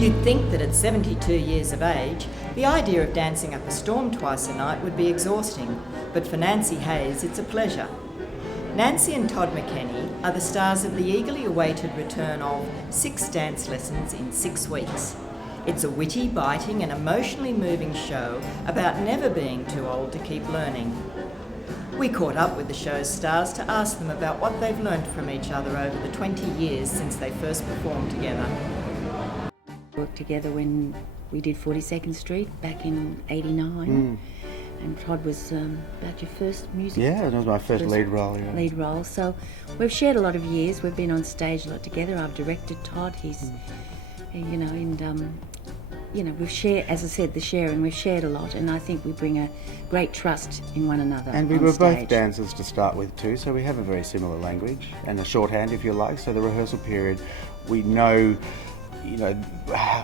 You'd think that at 72 years of age, the idea of dancing up a storm twice a night would be exhausting, but for Nancye Hayes, it's a pleasure. Nancye and Todd McKenney are the stars of the eagerly awaited return of 6 dance lessons in 6 weeks. It's a witty, biting and emotionally moving show about never being too old to keep learning. We caught up with the show's stars to ask them about what they've learned from each other over the 20 years since they first performed together. Worked together when we did 42nd Street back in '89, and Todd was about your first music. Yeah, that was my first lead role. Yeah. Lead role. So we've shared a lot of years. We've been on stage a lot together. I've directed Todd. He's, we've shared, as I said, the sharing. We've shared a lot, and I think we bring a great trust in one another. And we on were stage. both dancers to start with too, so we have a very similar language and a shorthand, if you like. So the rehearsal period, we know,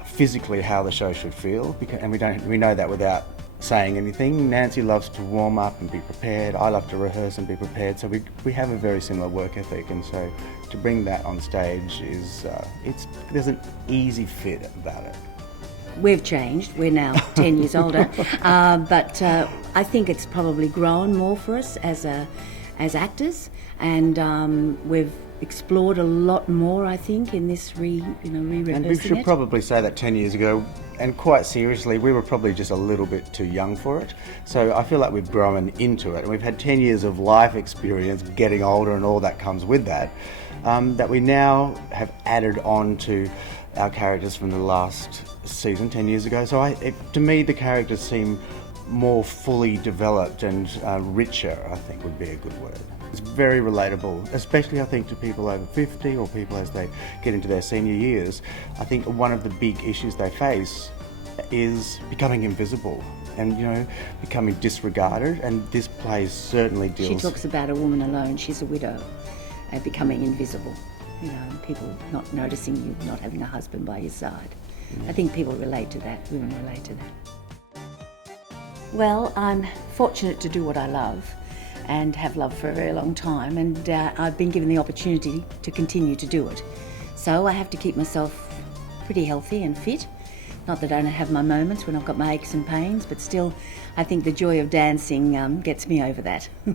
physically how the show should feel, and we know that without saying anything. Nancye loves to warm up and be prepared. I love to rehearse and be prepared. So we have a very similar work ethic, and so to bring that on stage is there's an easy fit about it. We've changed. We're now 10 years older, but I think it's probably grown more for us as actors, and we've explored a lot more, I think, in this re-rehearsing. And we should probably say that 10 years ago, and quite seriously, we were probably just a little bit too young for it. So I feel like we've grown into it, and we've had 10 years of life experience, getting older and all that comes with that, that we now have added on to our characters from the last season 10 years ago. So to me, the characters seem more fully developed and richer, I think would be a good word. It's very relatable, especially I think to people over 50 or people as they get into their senior years. I think one of the big issues they face is becoming invisible and, becoming disregarded, and this play certainly deals... She talks about a woman alone, she's a widow, becoming invisible, and people not noticing you, not having a husband by your side. I think people relate to that, women relate to that. Well, I'm fortunate to do what I love and have loved for a very long time, and I've been given the opportunity to continue to do it. So I have to keep myself pretty healthy and fit. Not that I don't have my moments when I've got my aches and pains, but still I think the joy of dancing gets me over that. At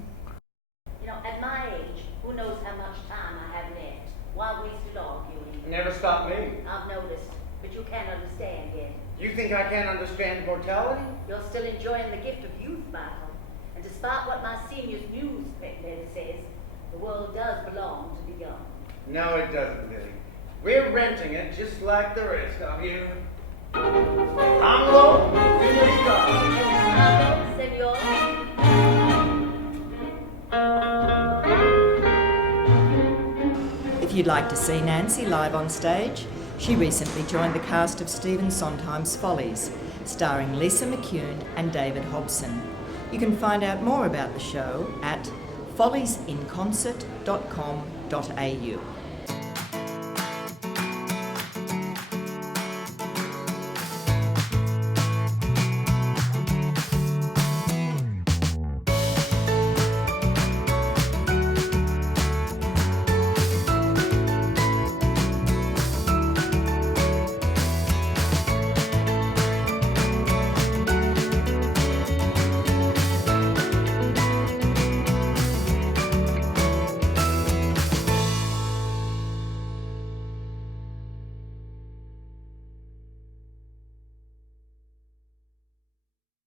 my age, who knows how much time I have left? Why waste it arguing? Never stopped me. I've noticed, but you can't understand yet. You think I can't understand mortality? You're still enjoying the gift of youth, Michael. And despite what my senior's newsletter says, the world does belong to the young. No, it doesn't, Billy. We're renting it just like the rest of you. Anglo, Hello, senor. If you'd like to see Nancye live on stage, she recently joined the cast of Stephen Sondheim's Follies, starring Lisa McCune and David Hobson. You can find out more about the show at folliesinconcert.com.au.